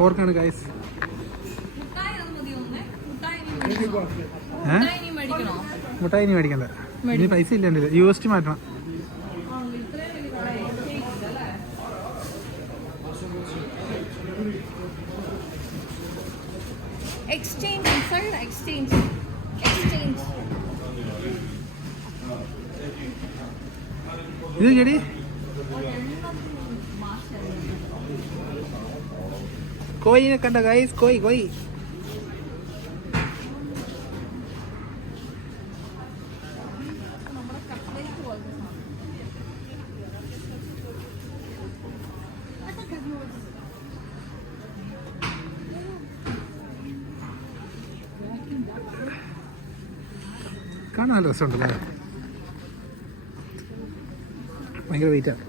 4 guys. മുട്ടായി ഇനി മേടിക്കണ്ട, ഇനി പൈസ ഇല്ല. UST മാറ്റണം. ഇത് ചെടി കോയിനെ കണ്ട ഗൈസ്, കോയി. കാണാൻ നല്ല രസമുണ്ടല്ലേ, ഭയങ്കര വെയിറ്റാണ്.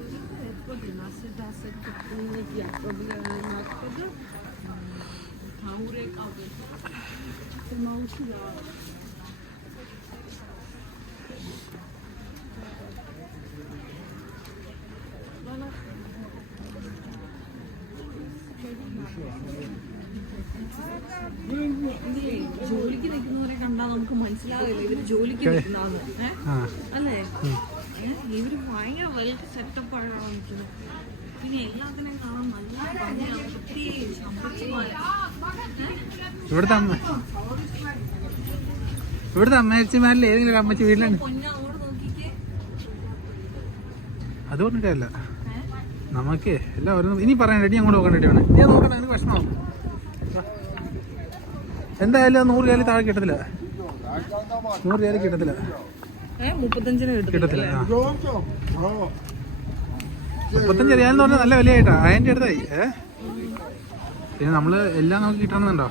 ജോലിക്ക് നിൽക്കുന്നവരെ കണ്ടാൽ നമുക്ക് മനസ്സിലാവില്ല ഇവര് ജോലിക്ക് നിൽക്കുന്നതാണ് അല്ലേ. ഇവര് ഭയങ്കര വെൽ സെറ്റപ്പാണ് നിൽക്കുന്നത്. പിന്നെ എല്ലാത്തിനും കാണാൻ നല്ല ഭംഗിയാണ്. പ്രത്യേകിച്ച് ഇവിടുത്തെ അമ്മച്ചിമാരിൽ ഏതെങ്കിലും ഒരു അമ്മച്ചി വീട്ടിലുണ്ട്. അത് പറഞ്ഞിട്ടല്ല, നമുക്ക് എല്ലാം ഓരോ ഇനി പറയാൻ റെഡി അങ്ങോട്ട് നോക്കാൻ റെഡിയാണ്. ഞാൻ നോക്കണ്ട, എനിക്ക് വിഷമമാവും. എന്തായാലും 100 രൂപ താഴെ കിട്ടത്തില്ല. 100 രൂപ കിട്ടത്തില്ല, 35 കിട്ടത്തില്ല. 35 റിയാലെന്ന് പറഞ്ഞാൽ നല്ല വിലയായിട്ടാ. 1000 അടുത്തായി. പിന്നെ നമ്മള് എല്ലാം നമുക്ക് കിട്ടണമെന്നുണ്ടോ?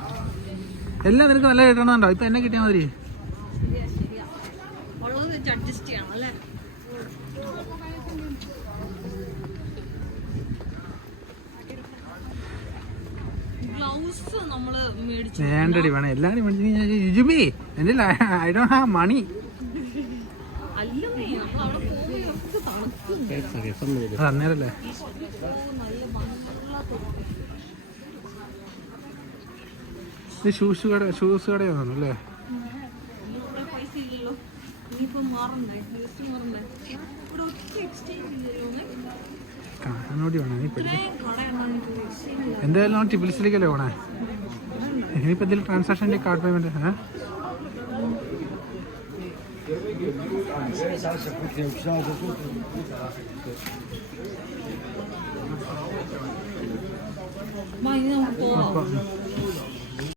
എല്ലാം നിനക്ക് നല്ല കിട്ടണമെന്നുണ്ടോ? ഇപ്പൊ എന്നെ കിട്ടിയാൽ മതി. വേണ്ടടി, വേണം എല്ലാരും മേടിച്ചു. എന്റെ ഐ ഡോണ്ട് ഹാവ് മണി. അത് അന്നേരല്ലേ. ഇത് ഷൂസ് കടയാണോ അല്ലേ? കാണാനോടി വേണം. എന്തായാലും ടിപ്പിൾസിലേക്കല്ലേ പോണേ. ഇനിയിപ്പോൾ എന്തെങ്കിലും ട്രാൻസാക്ഷൻ്റെ കാർഡ് പേയ്മെൻറ്റ്